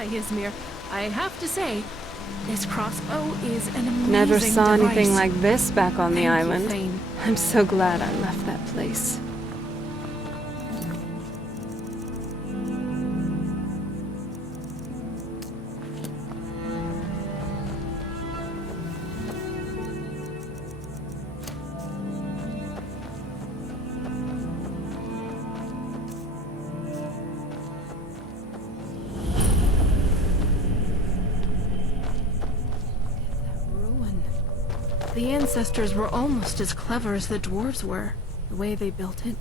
Hi, Izmir. I have to say, this crossbow is an amazing Never saw device. anything like this back on the Thank you, island. Thane. I'm so glad I left that place. The ancestors were almost as clever as the dwarves were, the way they built it.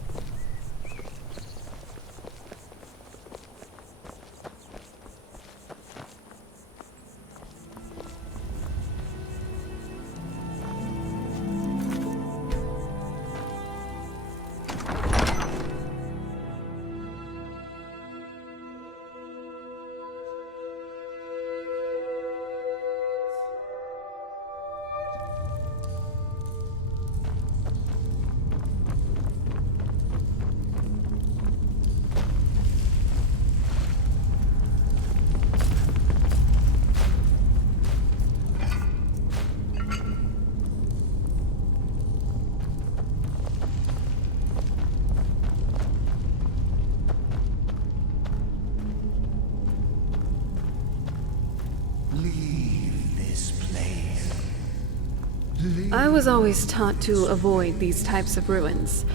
I was always taught to avoid these types of ruins.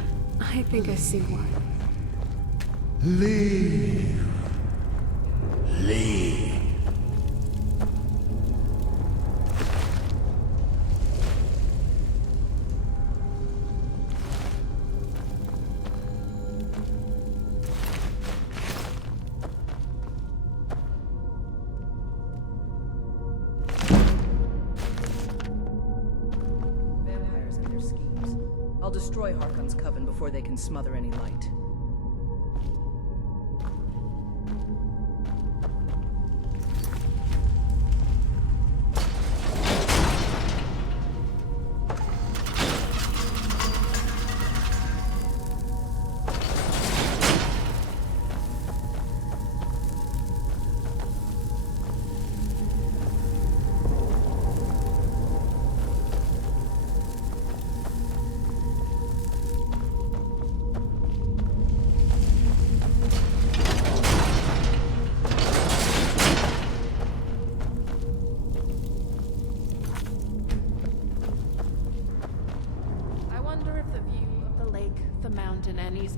I think I see why. Leave. Leave. I'll destroy Harkon's coven before they can smother any light.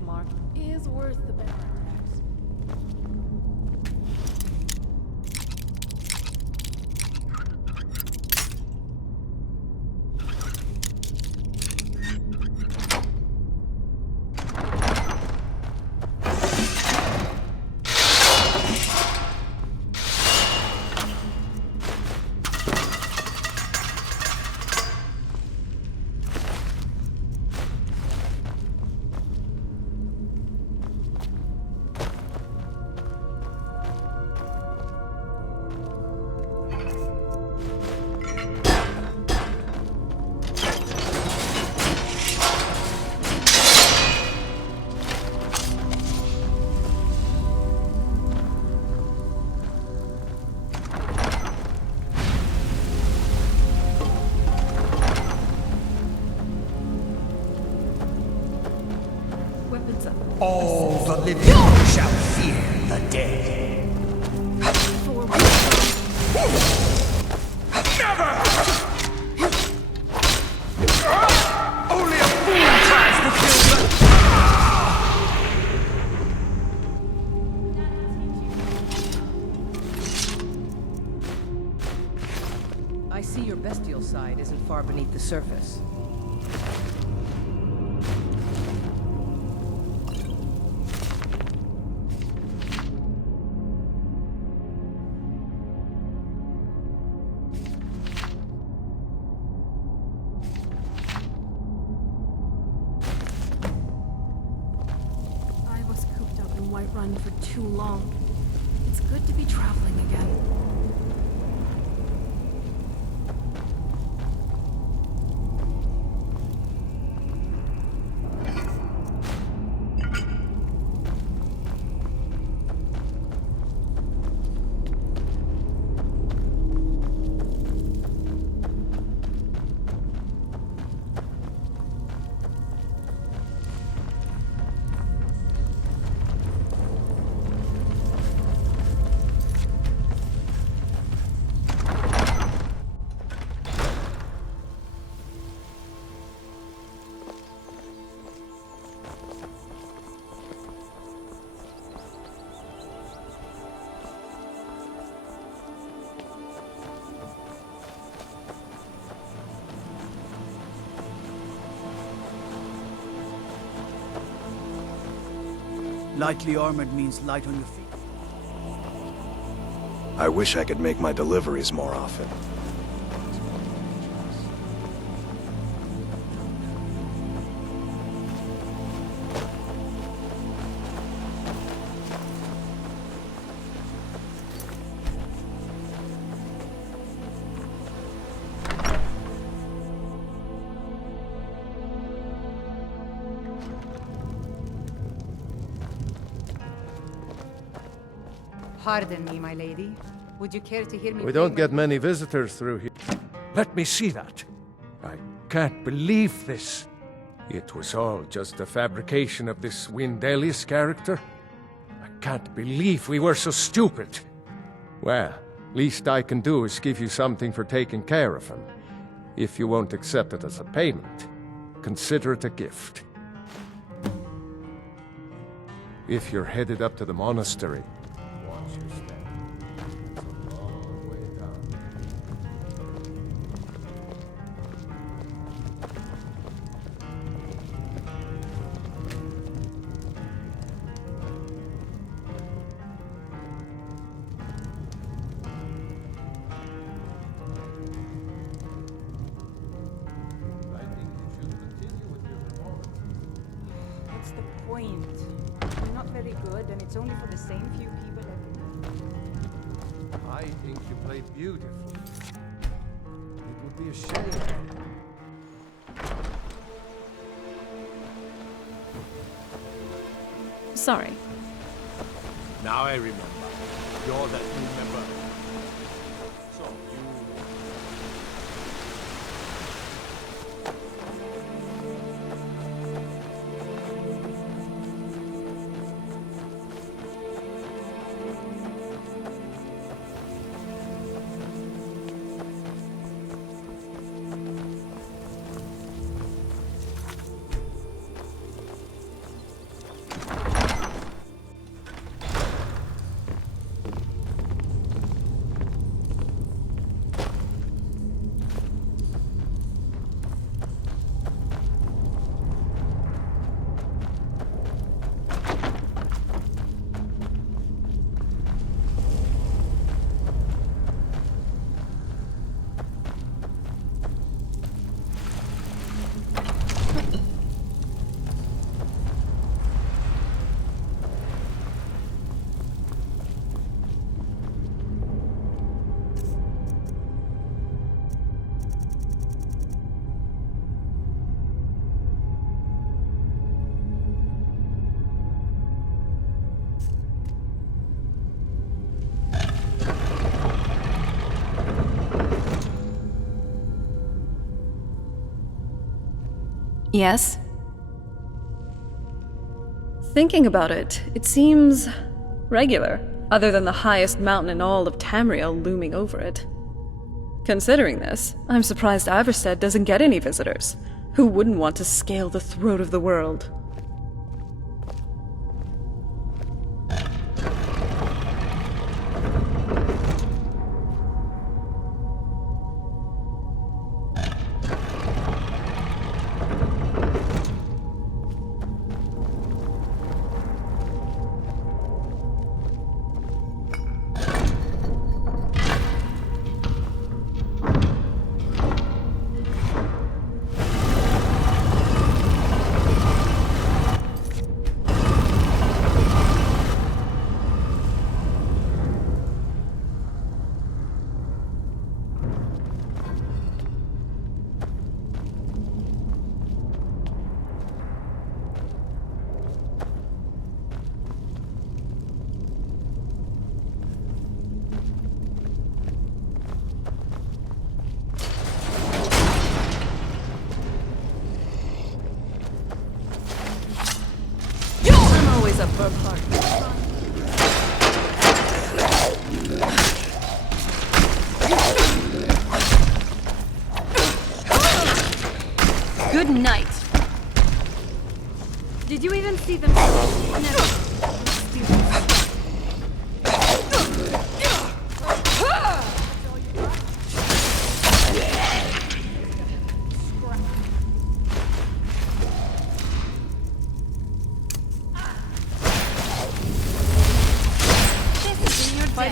Mark is worth the better price. All the living shall fear the dead. Never! Only a fool tries to kill the... I see your bestial side isn't far beneath the surface. For too long. It's good to be traveling again. Lightly armored means light on your feet. I wish I could make my deliveries more often. Pardon me, my lady. Would you care to hear me? We don't get many visitors through here. Let me see that. I can't believe this. It was all just a fabrication of this Windelius character. I can't believe we were so stupid. Well, least I can do is give you something for taking care of him. If you won't accept it as a payment, consider it a gift. If you're headed up to the monastery, watch your step. It's a long way down. I think you should continue with your performance. What's the point? I'm not very good, and it's only for the same few people I think you played beautifully. It would be a shame. Sorry. Now I remember. You're that new member. So you... Yes? Thinking about it, it seems regular, other than the highest mountain in all of Tamriel looming over it. Considering this, I'm surprised Iverstead doesn't get any visitors. Who wouldn't want to scale the throat of the world? I'm always up for a party. Good night. Did you even see them?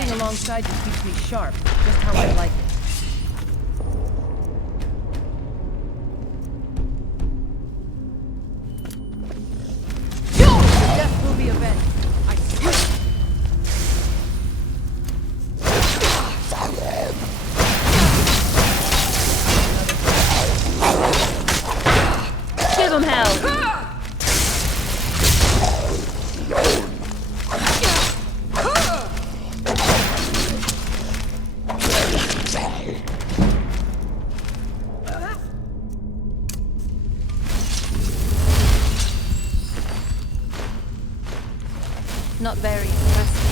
Fighting alongside you keeps me sharp, just how I like it. Your death will be avenged. I swear. Give him hell! Not very impressive.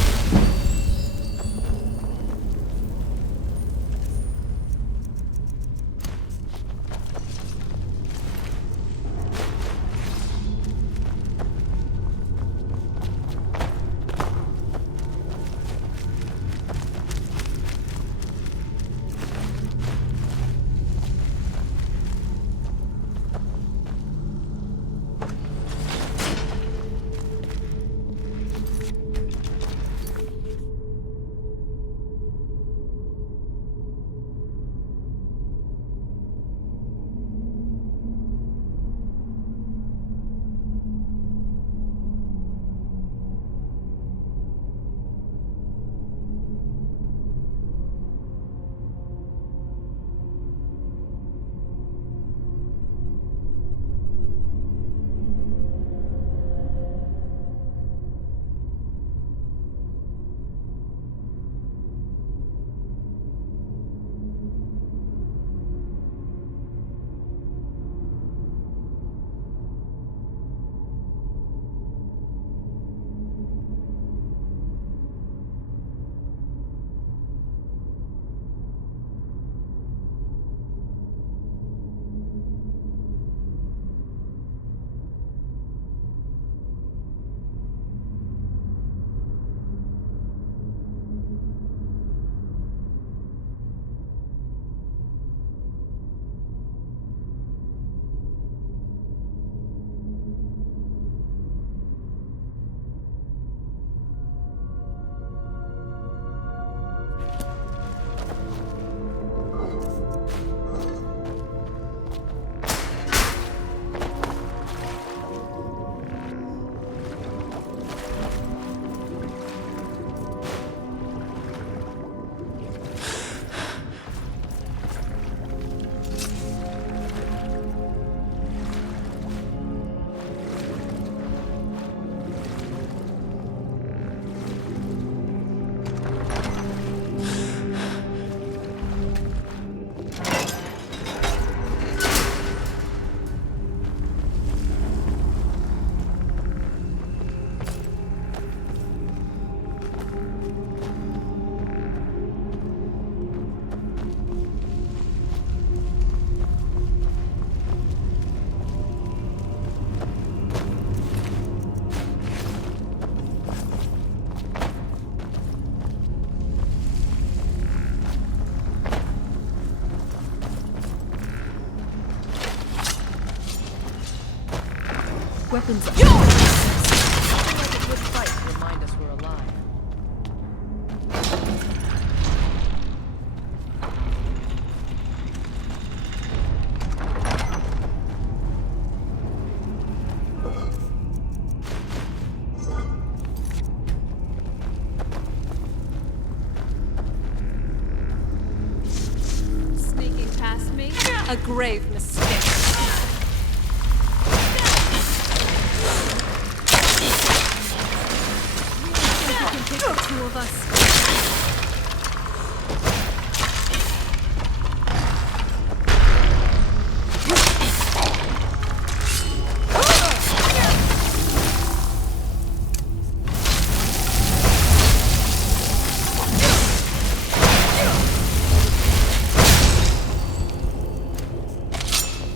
Weapons up. Like a good fight to remind us we're alive. Sneaking past me? A grave mistake. Two of us.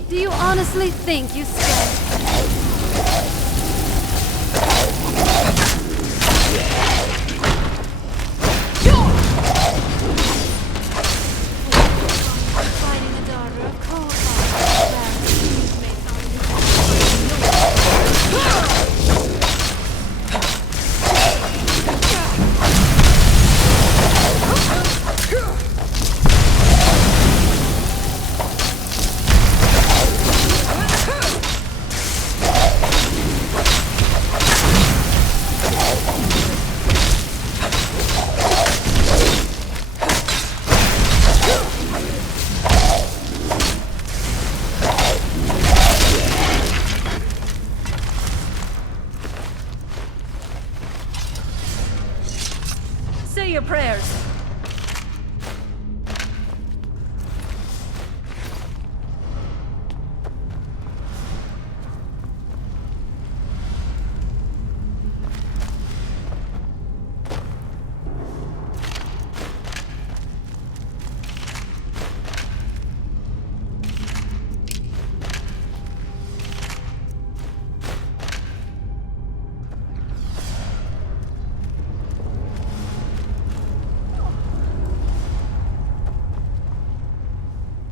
Do you honestly think you scared? Say your prayers.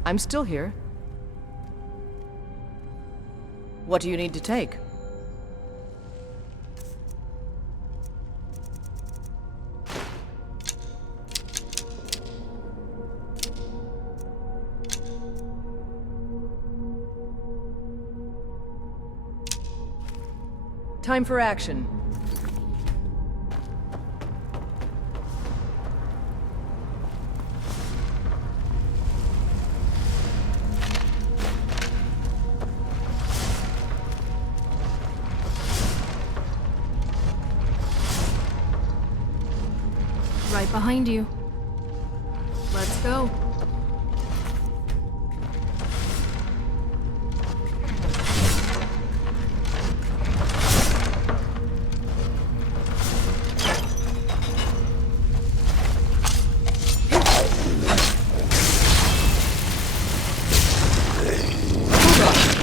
I'm still here. What do you need to take? Time for action. Right behind you. Let's go.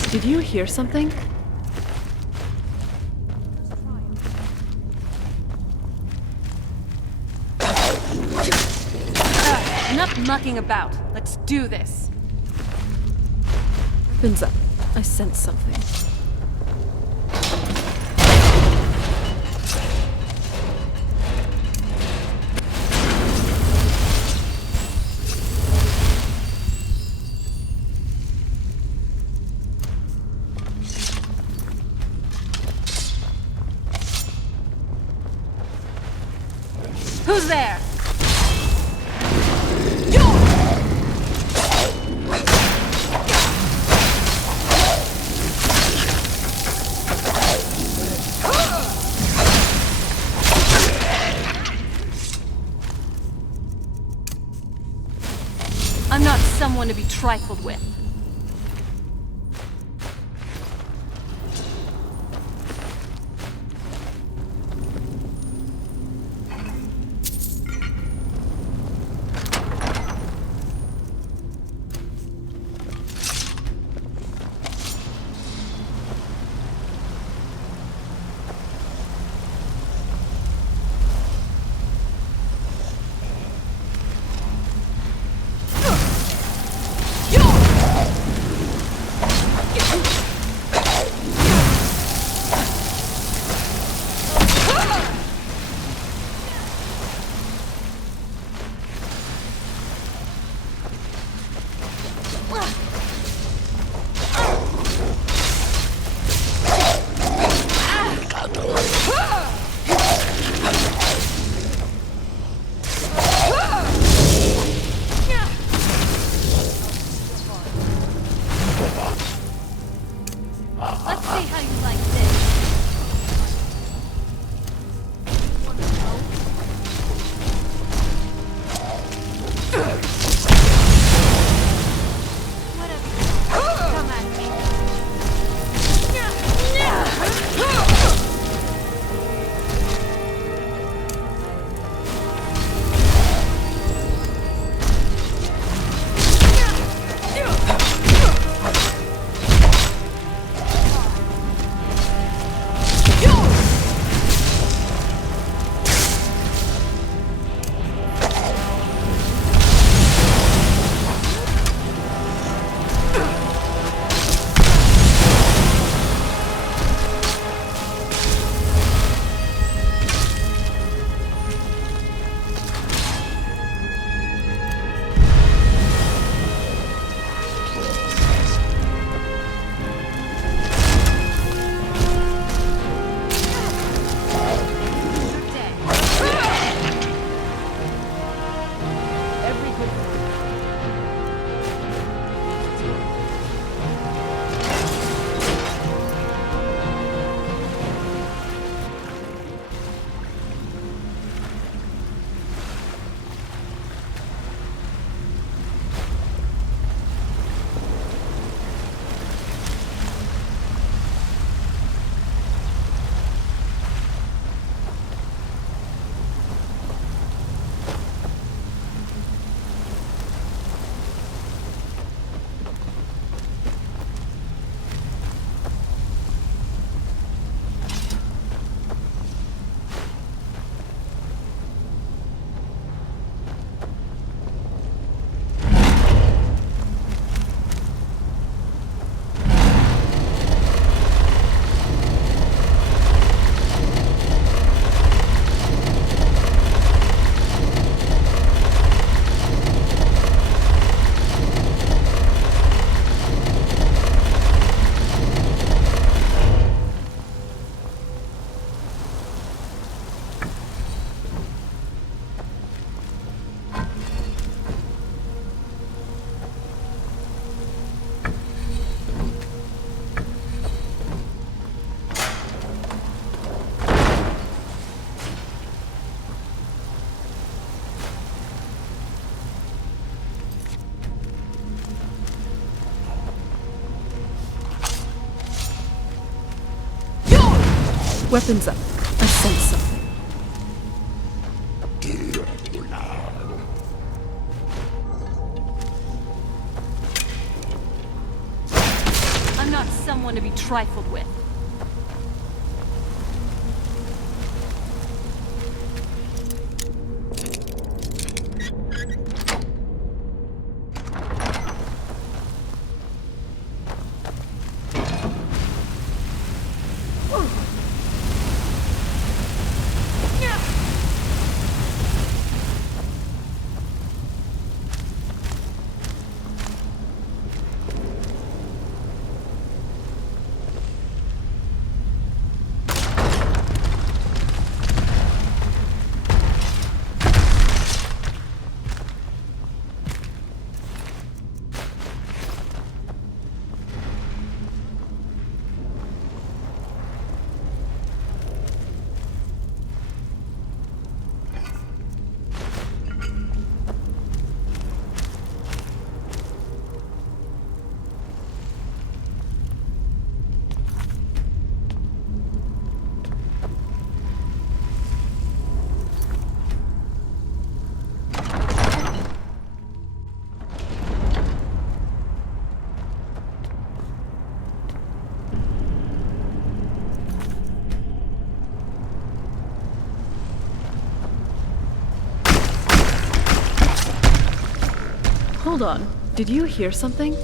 Did you hear something? Enough mucking about. Let's do this. Opens up. I sense something. Who's there? I'm not someone to be trifled with. Who's there? Weapons up. I sense something. I'm not someone to be trifled with. Hold on. Did you hear something?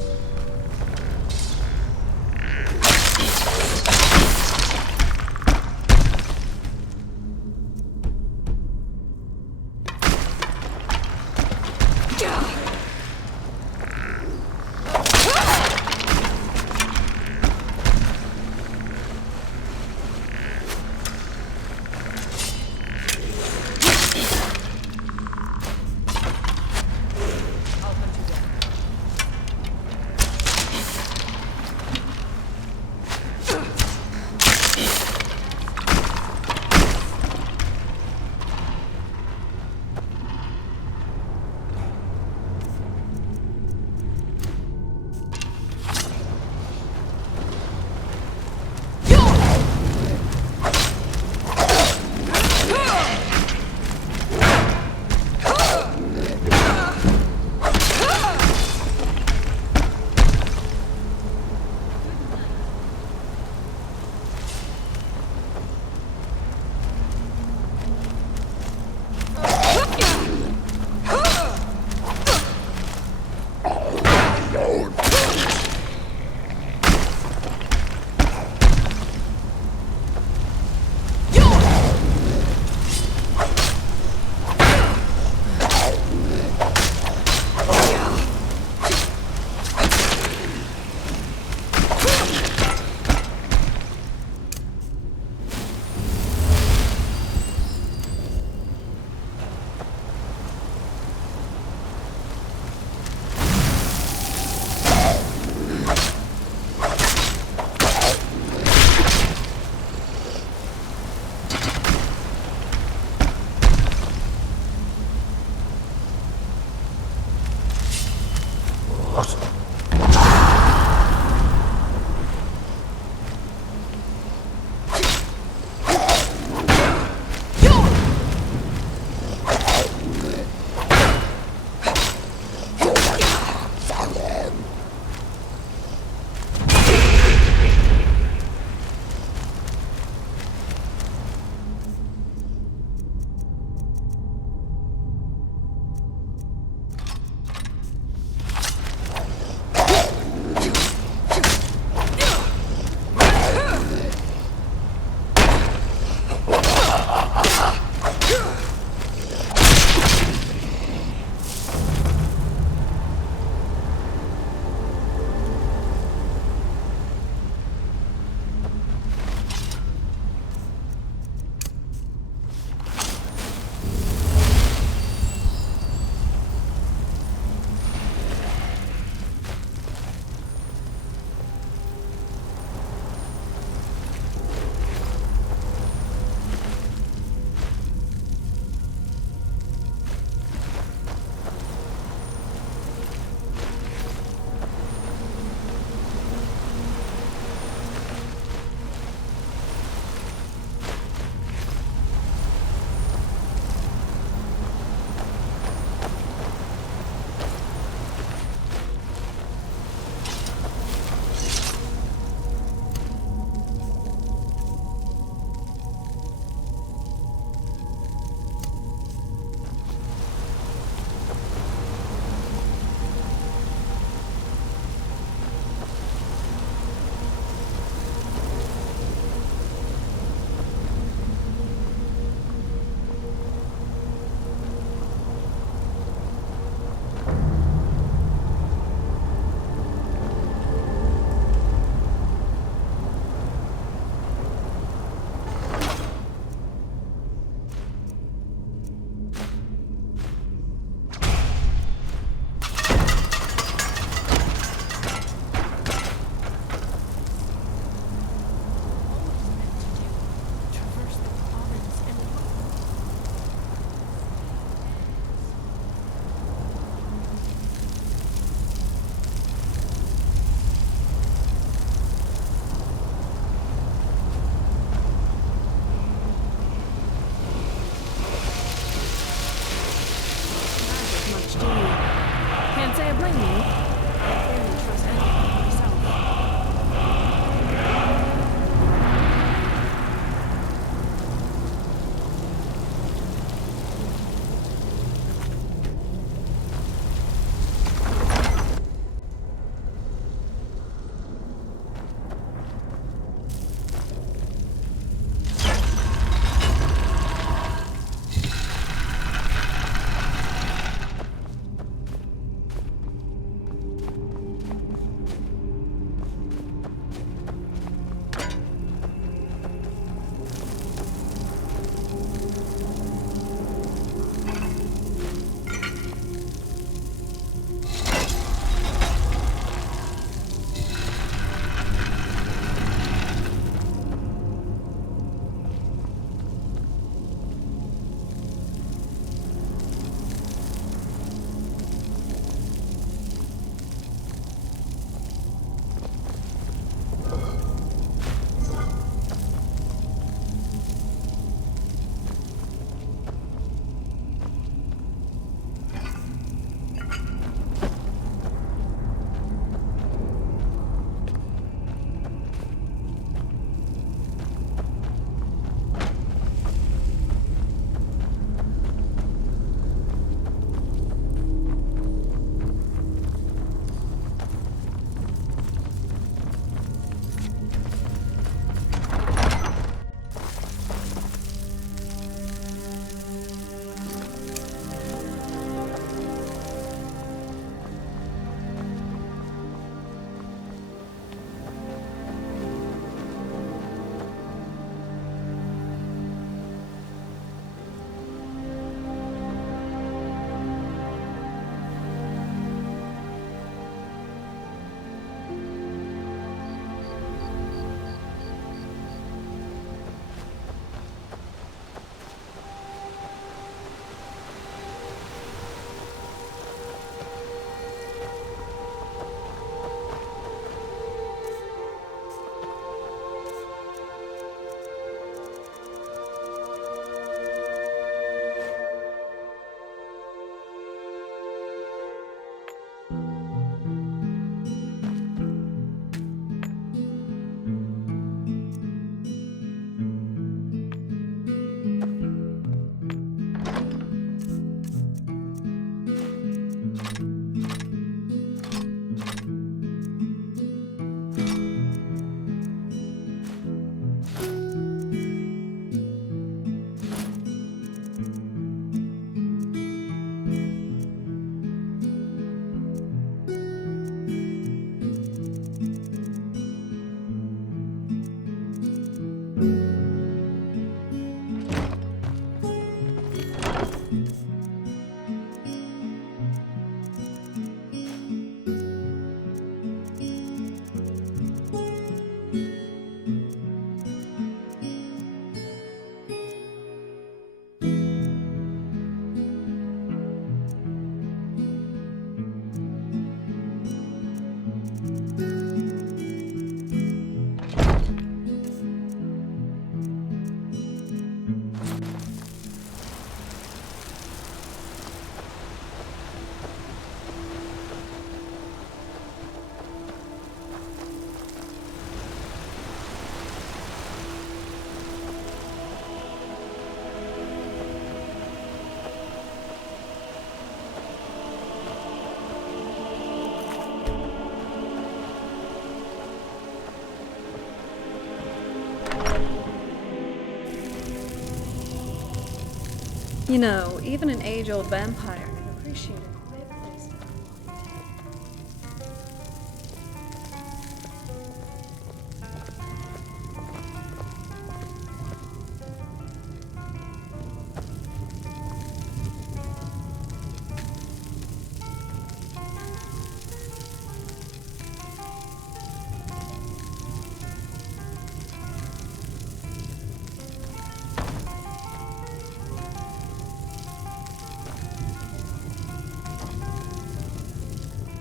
You know, even an age-old vampire can appreciate a great place to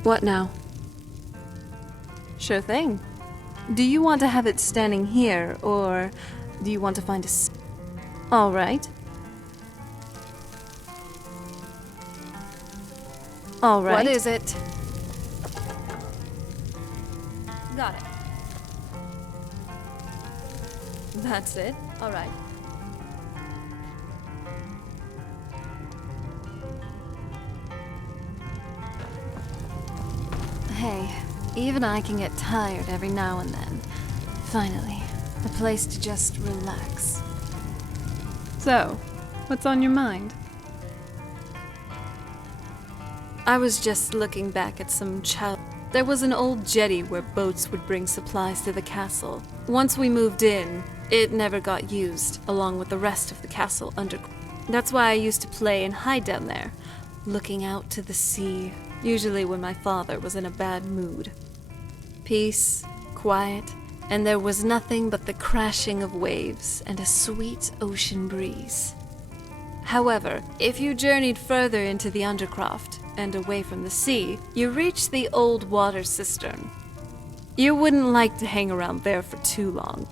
What now? Sure thing. Do you want to have it standing here, or do you want to find a All right. All right. What is it? Got it. That's it? All right. Hey, even I can get tired every now and then. Finally, a place to just relax. So, what's on your mind? I was just looking back at some There was an old jetty where boats would bring supplies to the castle. Once we moved in, it never got used, along with the rest of the castle underground. That's why I used to play and hide down there, looking out to the sea, usually when my father was in a bad mood. Peace, quiet, and there was nothing but the crashing of waves and a sweet ocean breeze. However, if you journeyed further into the Undercroft and away from the sea, you reached the old water cistern. You wouldn't like to hang around there for too long.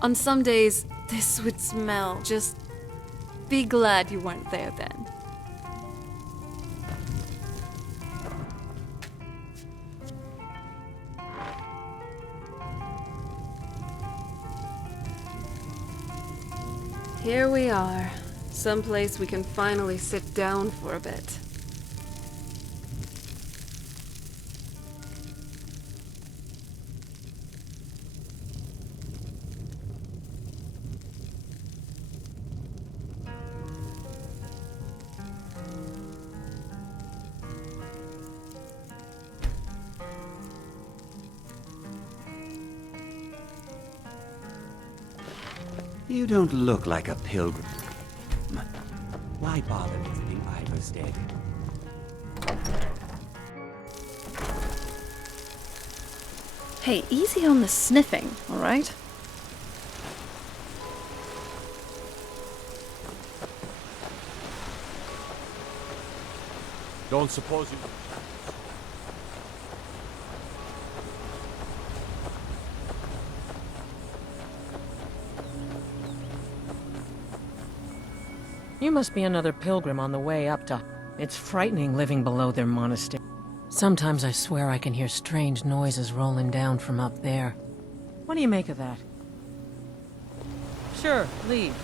On some days, this would smell. Just be glad you weren't there then. Here we are. Someplace we can finally sit down for a bit. You don't look like a pilgrim. Why bother visiting I was dead? Hey, easy on the sniffing, all right? Don't suppose you... You must be another pilgrim on the way up to... It's frightening living below their monastery. Sometimes I swear I can hear strange noises rolling down from up there. What do you make of that? Sure, leave.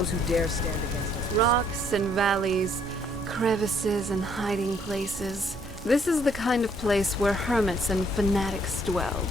those who dare stand against us. Rocks and valleys, crevices and hiding places. This is the kind of place where hermits and fanatics dwell.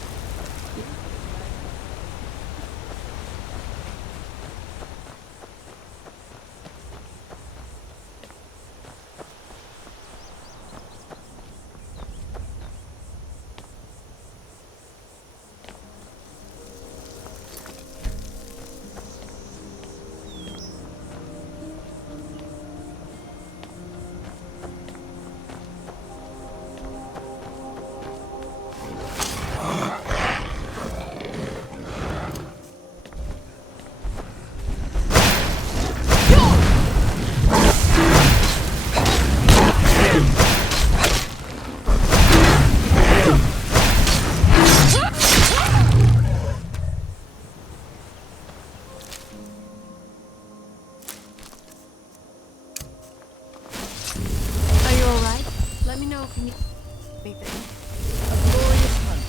Let me know if you need anything. A glorious hunt.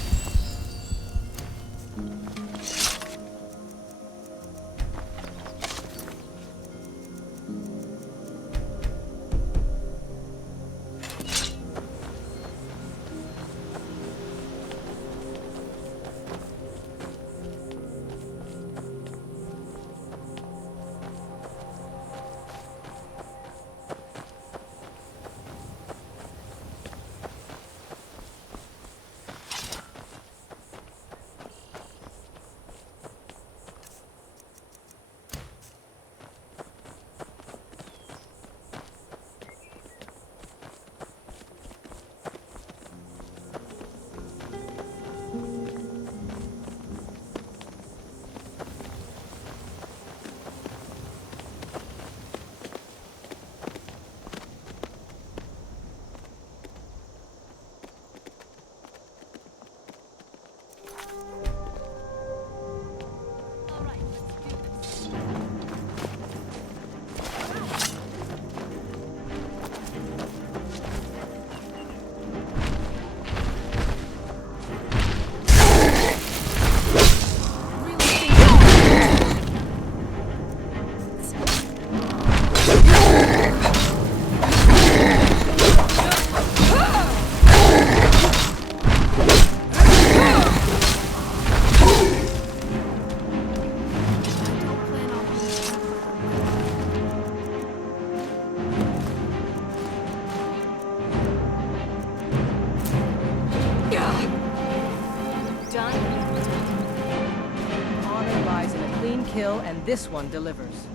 Honor lies in a clean kill, and this one delivers.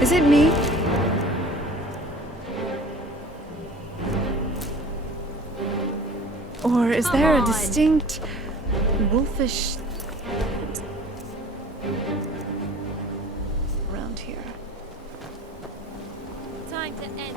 Is it me? Or is there a distinct wolfish around here? Time to end this.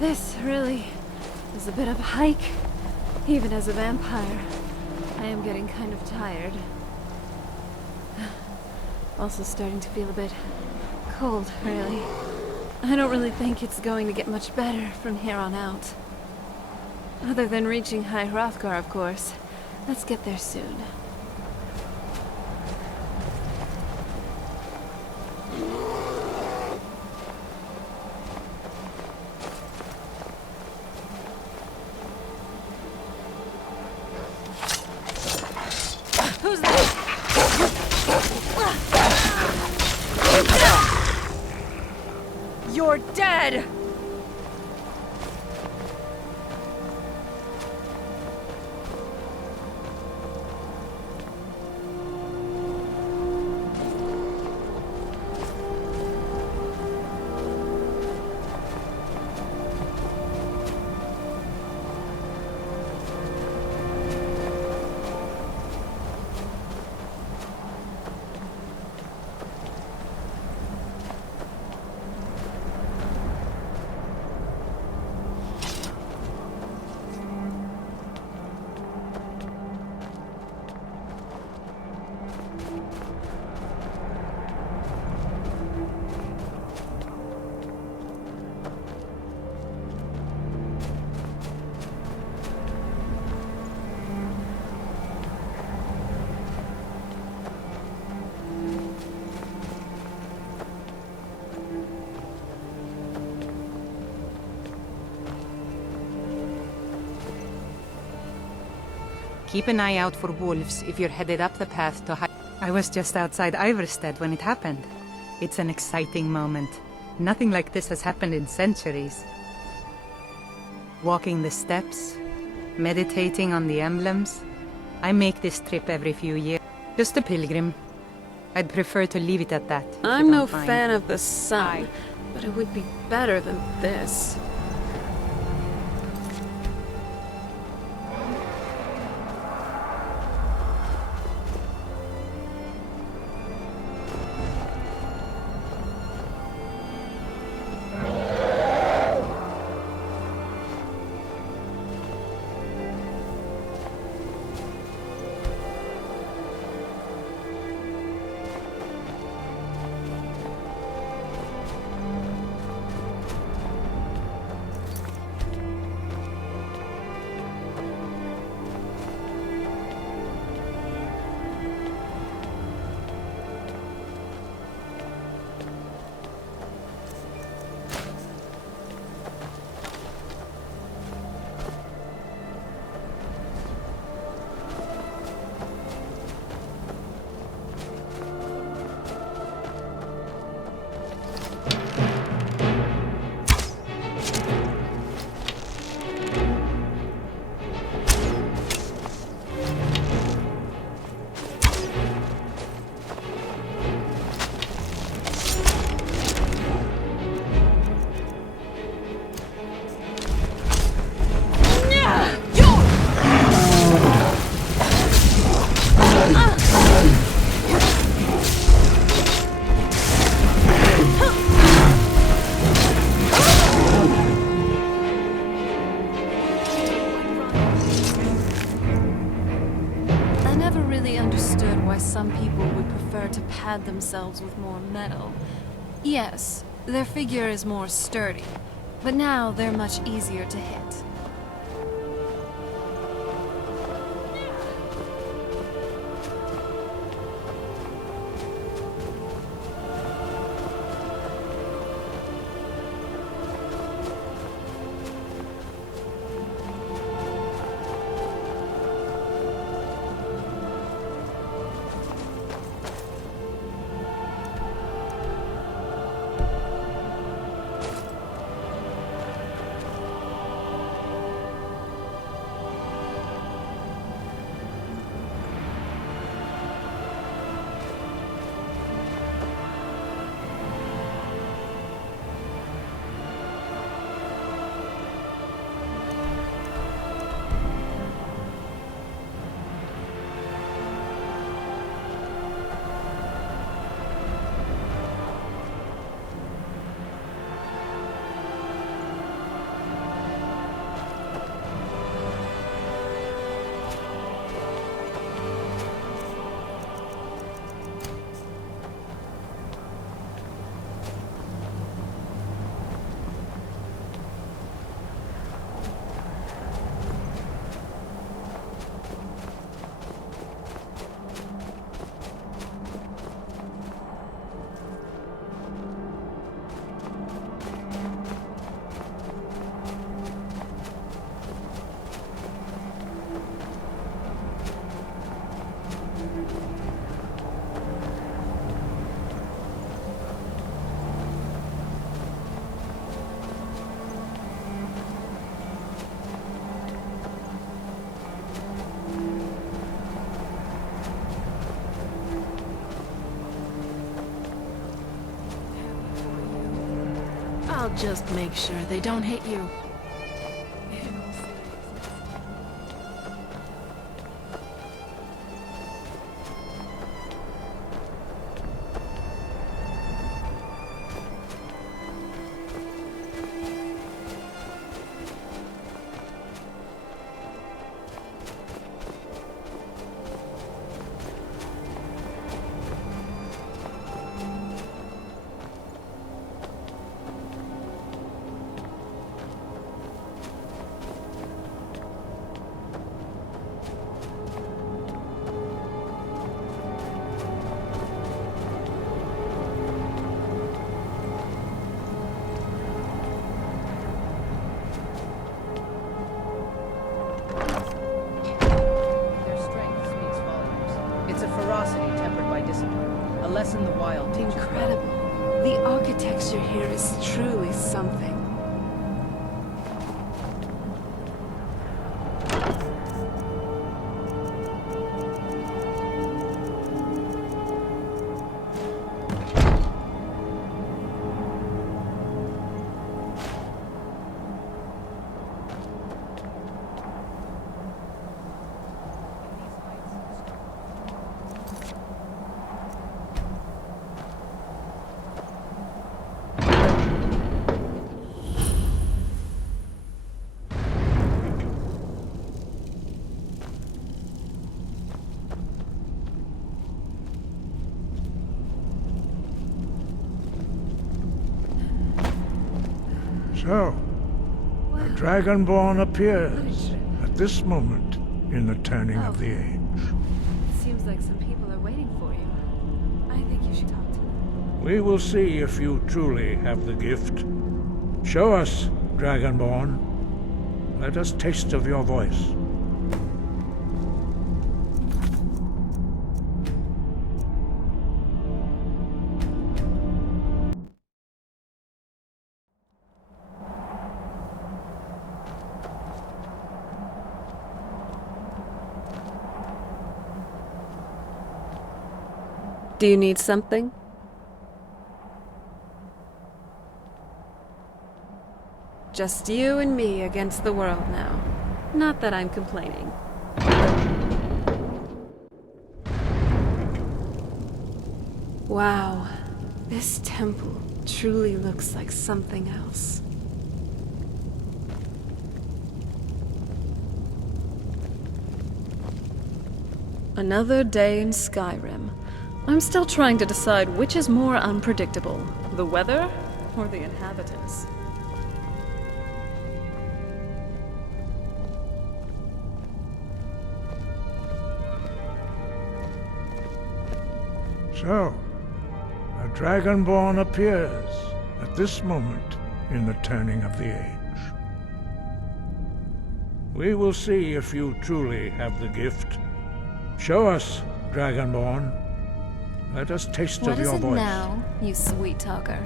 This really is a bit of a hike. Even as a vampire, I am getting kind of tired. Also starting to feel a bit cold, really. I don't really think it's going to get much better from here on out. Other than reaching High Hrothgar, of course. Let's get there soon. Who's that? You're dead! Keep an eye out for wolves if you're headed up the path to High. I was just outside Iverstead when it happened. It's an exciting moment. Nothing like this has happened in centuries. Walking the steps, meditating on the emblems. I make this trip every few years. Just a pilgrim. I'd prefer to leave it at that. if you I'm no don't mind. fan of the sun, but it would be better than this. Some people would prefer to pad themselves with more metal. Yes, Their figure is more sturdy, but now they're much easier to hit. I'll just make sure they don't hit you. In the wild. Incredible. The architecture here is truly something. So, a Dragonborn appears at this moment in the turning of the age. Seems like some people are waiting for you. I think you should talk to them. We will see if you truly have the gift. Show us, Dragonborn. Let us taste of your voice. Do you need something? Just you and me against the world now. Not that I'm complaining. Wow, this temple truly looks like something else. Another day in Skyrim. I'm still trying to decide which is more unpredictable, the weather or the inhabitants. So, a Dragonborn appears at this moment in the turning of the age. We will see if you truly have the gift. Show us, Dragonborn. Let us taste of your voice. What is it now, you sweet talker?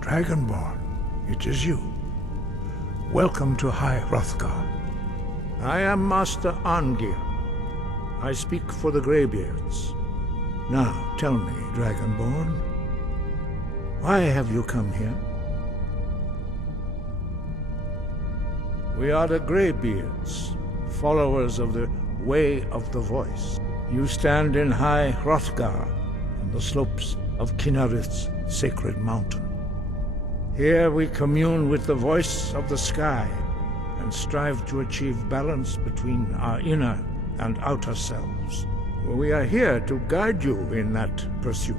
Dragonborn, it is you. Welcome to High Hrothgar. I am Master Arngir. I speak for the Greybeards. Now, tell me, Dragonborn, why have you come here? We are the Greybeards, followers of the Way of the Voice. You stand in High Hrothgar, on the slopes of Kinnarith's sacred mountain. Here we commune with the voice of the sky and strive to achieve balance between our inner and outer selves. We are here to guide you in that pursuit,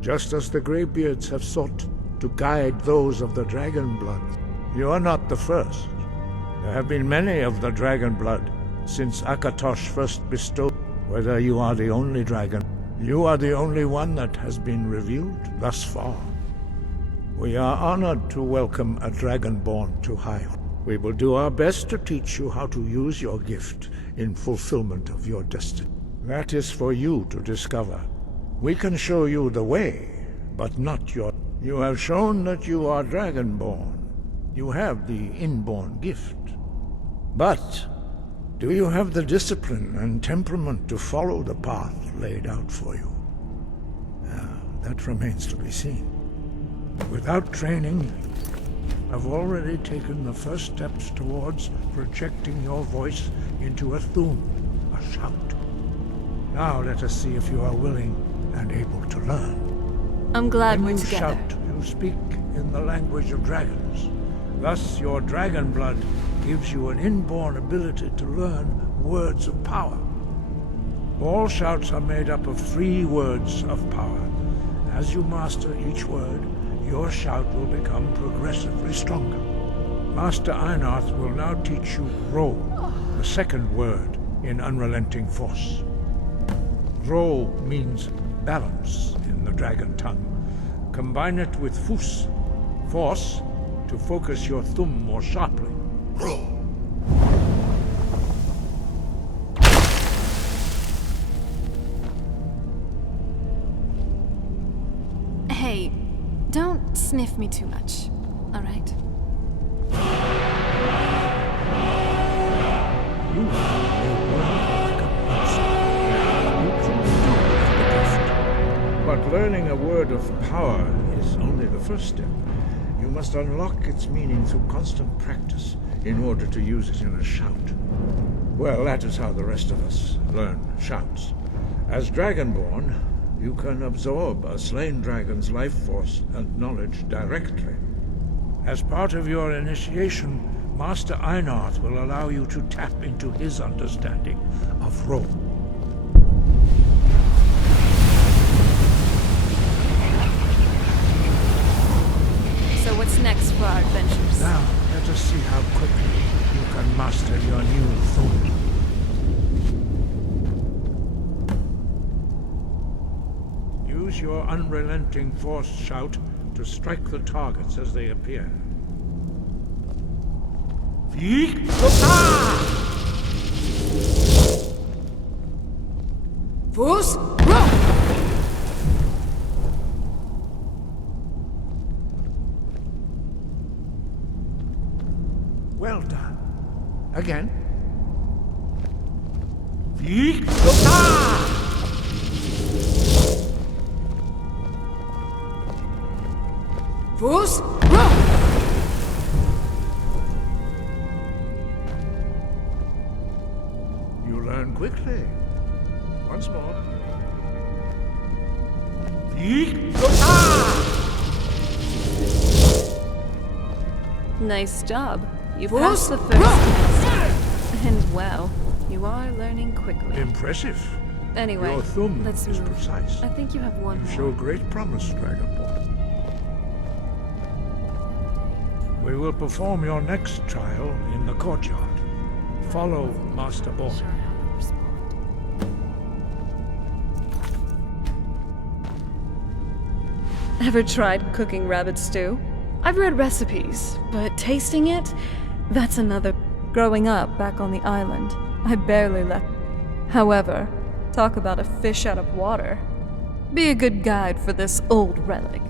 just as the Greybeards have sought to guide those of the dragon blood. You are not the first. There have been many of the dragon blood since Akatosh first bestowed. Whether you are the only dragon, you are the only one that has been revealed thus far. We are honored to welcome a Dragonborn to High. We will do our best to teach you how to use your gift in fulfillment of your destiny. That is for you to discover. We can show you the way, but not your... You have shown that you are Dragonborn. You have the inborn gift. But do you have the discipline and temperament to follow the path laid out for you? That remains to be seen. Without training, I've already taken the first steps towards projecting your voice into a thum, a shout. Now let us see if you are willing and able to learn. I'm glad when we're you together. Shout, you speak in the language of dragons. Thus, your dragon blood gives you an inborn ability to learn words of power. All shouts are made up of 3 words of power. As you master each word, your shout will become progressively stronger. Master Einarth will now teach you Ro, the second word in Unrelenting Force. Ro means balance in the dragon tongue. Combine it with Fus, force, to focus your thumb more sharply. Ro. Hey, don't sniff me too much, all right? You are a word like a monster. You truly do have the gift. But learning a word of power is only the first step. You must unlock its meaning through constant practice in order to use it in a shout. Well, that is how the rest of us learn shouts. As Dragonborn, you can absorb a slain dragon's life force and knowledge directly. As part of your initiation, Master Einarth will allow you to tap into his understanding of Ro. So what's next for our adventures? Now, let us see how quickly you can master your new thum. Use your unrelenting force shout to strike the targets as they appear. Fus, Well done. Again. Fus, You learn quickly. Once more. Nice job. You passed the first test. And well, you You are learning quickly. Impressive. Anyway, Your thumb let's is move. precise. I think you have one You more. show great promise, Dragonborn. We will perform your next trial in the courtyard. Follow Master Boy. Ever tried cooking rabbit stew? I've read recipes, but tasting it? That's another. Growing up back on the island, I barely left. However, talk about a fish out of water. Be a good guide for this old relic.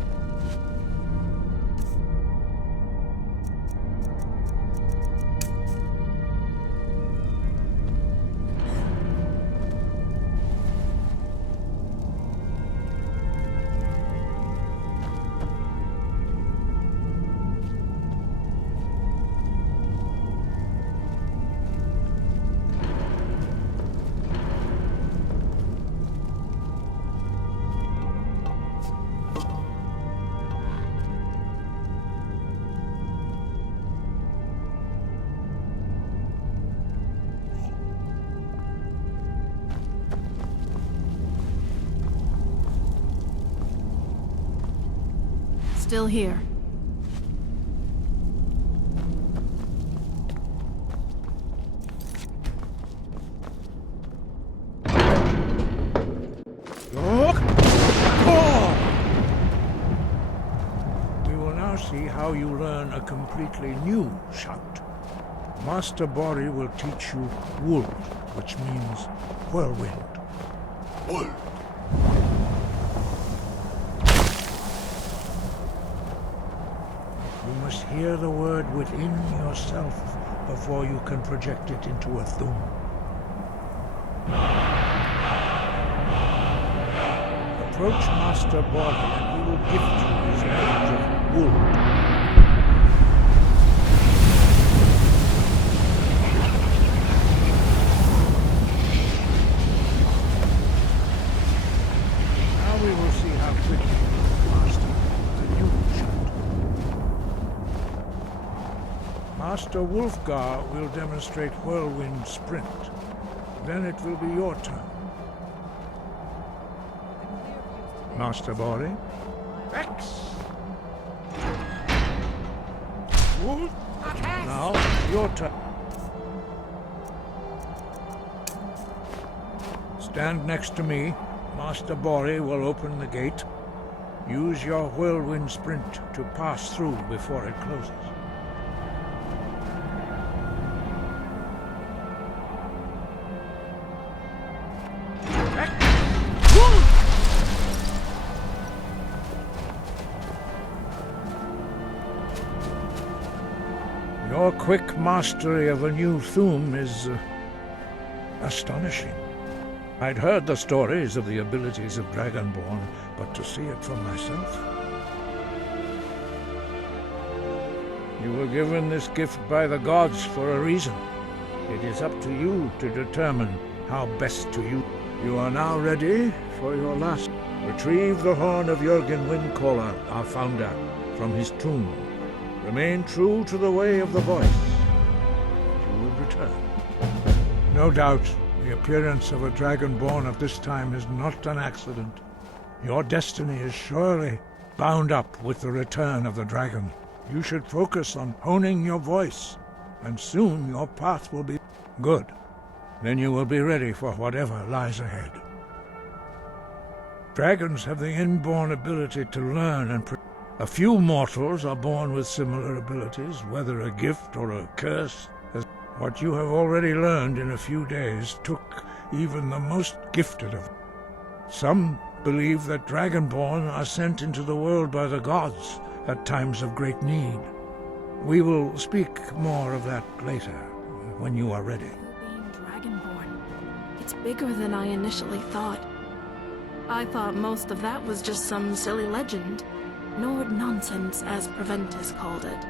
Still here. We will now see how you learn a completely new shout. Master Bori will teach you Wool, which means whirlwind. Wool. You must hear the word within yourself before you can project it into a thum. Approach Master Bori and he will gift you his knowledge of wool. Now we will see how quickly you master the new shout. Master Wolfgar will demonstrate Whirlwind Sprint. Then it will be your turn. Master Bori. X! Wolf. Now, your turn. Stand next to me. Master Bori will open the gate. Use your Whirlwind Sprint to pass through before it closes. Your quick mastery of a new thum is astonishing. I'd heard the stories of the abilities of Dragonborn, but to see it for myself. You were given this gift by the gods for a reason. It is up to you to determine how best to use. You are now ready for your last. Retrieve the horn of Jürgen Windcaller, our founder, from his tomb. Remain true to the way of the voice. You will return. No doubt, the appearance of a Dragonborn at this time is not an accident. Your destiny is surely bound up with the return of the dragon. You should focus on honing your voice, and soon your path will be good. Then you will be ready for whatever lies ahead. Dragons have the inborn ability to learn and a few mortals are born with similar abilities, whether a gift or a curse. What you have already learned in a few days took even the most gifted of them. Some believe that Dragonborn are sent into the world by the gods at times of great need. We will speak more of that later, when you are ready. Being Dragonborn. It's bigger than I initially thought. I thought most of that was just some silly legend. Nord nonsense, as Preventus called it.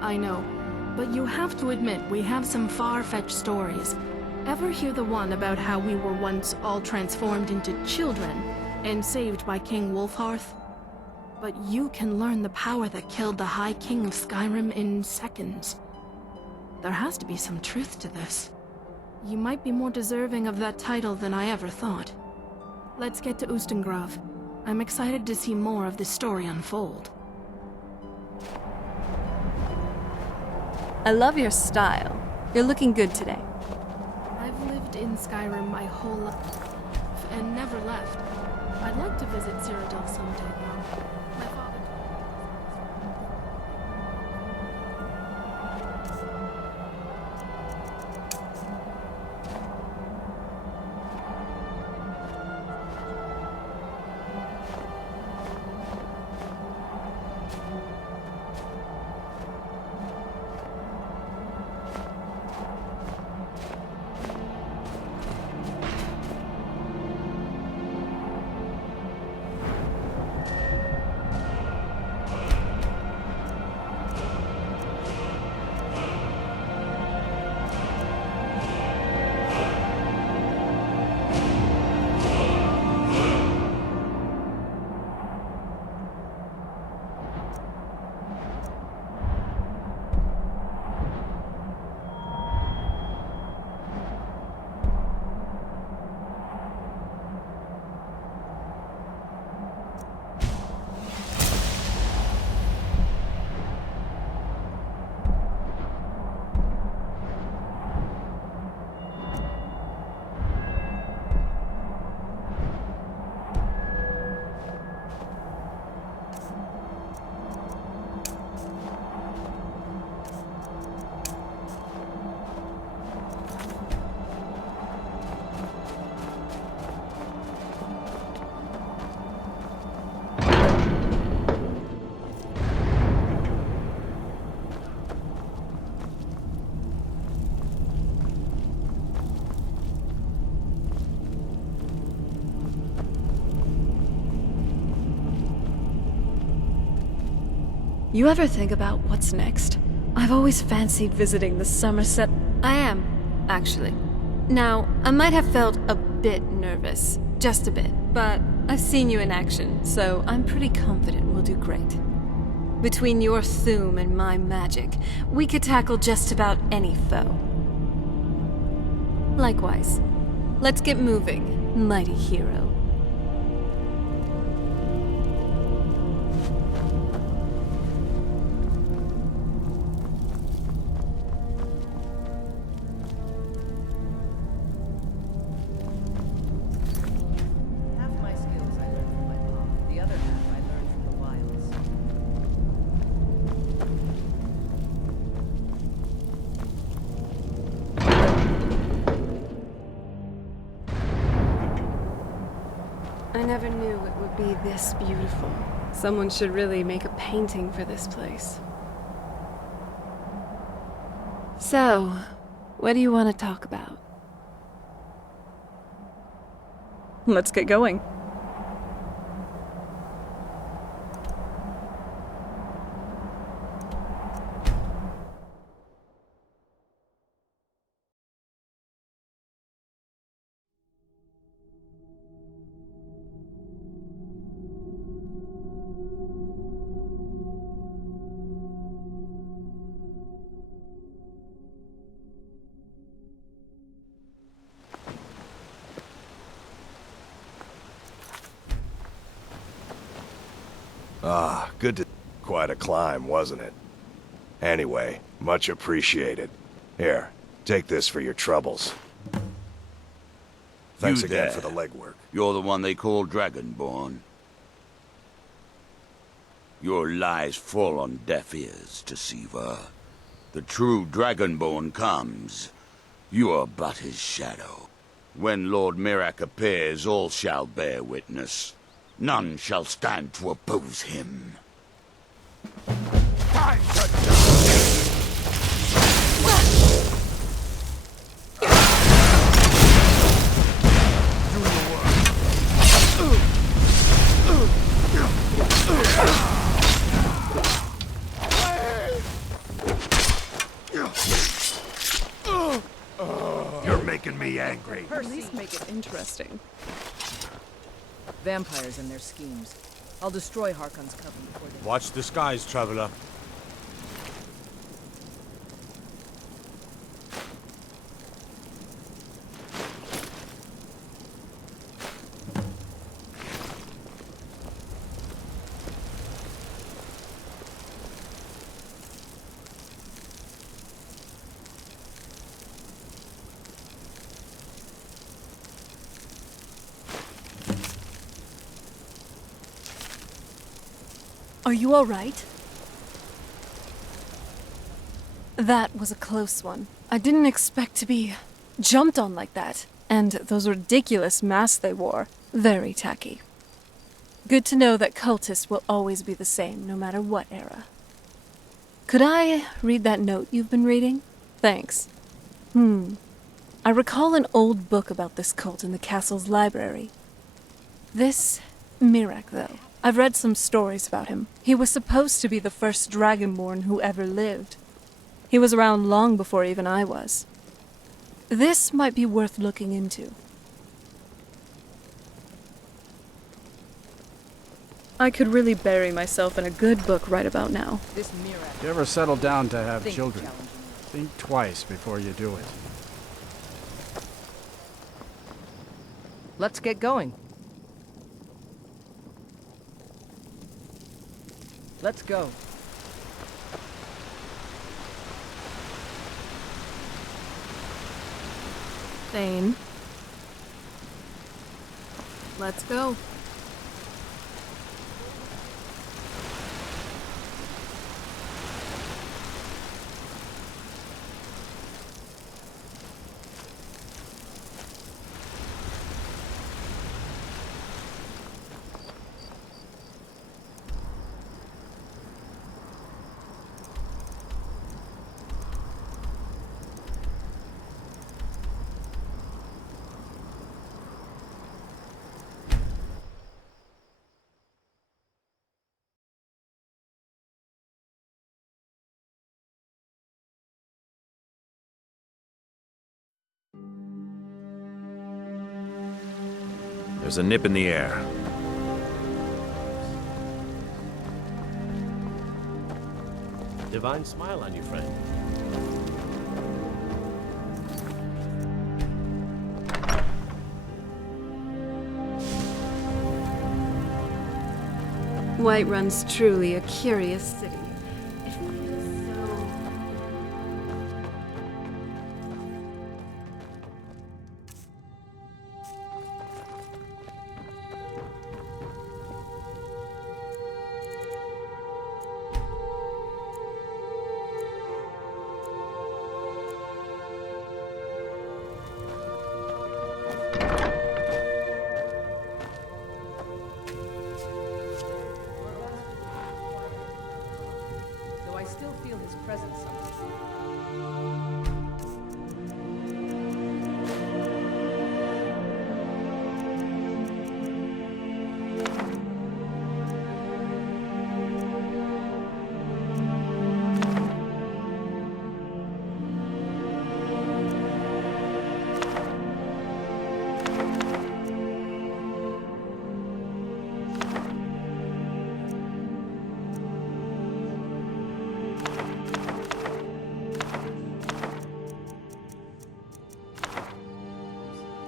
I know. But you have to admit we have some far-fetched stories. Ever hear the one about how we were once all transformed into children and saved by King Wolfhearth? but you can learn the power that killed the High King of Skyrim in seconds. There has to be some truth to this. You might be more deserving of that title than I ever thought. Let's get to Ustengrove. I'm excited to see more of this story unfold. I love your style. You're looking good today. I've lived in Skyrim my whole life and never left. I'd like to visit Cyrodiil someday, though. My father... You ever think about what's next? I've always fancied visiting the Somerset. I am, actually. Now, I might have felt a bit nervous. Just a bit. But I've seen you in action, so I'm pretty confident we'll do great. Between your Thume and my magic, we could tackle just about any foe. Likewise. Let's get moving, mighty hero. I never knew it would be this beautiful. Someone should really make a painting for this place. So, what do you want to talk about? Let's get going. Ah, good to... Quite a climb, wasn't it? Anyway, much appreciated. Here, take this for your troubles. Thanks You again there. for the legwork. You're the one they call Dragonborn. Your lies fall on deaf ears, Deceiver. The true Dragonborn comes. You are but his shadow. When Lord Mirak appears, all shall bear witness. None shall stand to oppose him. Time to die! You're making me angry. At least make it interesting. Vampires and their schemes. I'll destroy Harkon's coven before they... Watch the skies, traveler. Are you all right? That was a close one. I didn't expect to be jumped on like that. And those ridiculous masks they wore, very tacky. Good to know that cultists will always be the same, no matter what era. Could I read that note you've been reading? Thanks. I recall an old book about this cult in the castle's library. This Mirak, though. I've read some stories about him. He was supposed to be the first Dragonborn who ever lived. He was around long before even I was. This might be worth looking into. I could really bury myself in a good book right about now. This Mirak... You ever settle down to have children? challenging. Think twice before you do it. Let's get going. Let's go. Thane. Let's go. There's a nip in the air. Divine smile on you, friend. Whiterun's truly a curious city. It feels so... Though I still feel his presence somewhere.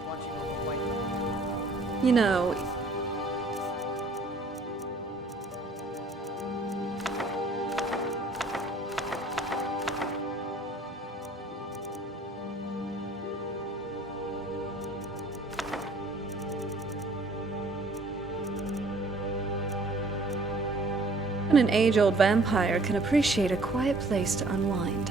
Watching over White. You know... An age-old vampire can appreciate a quiet place to unwind.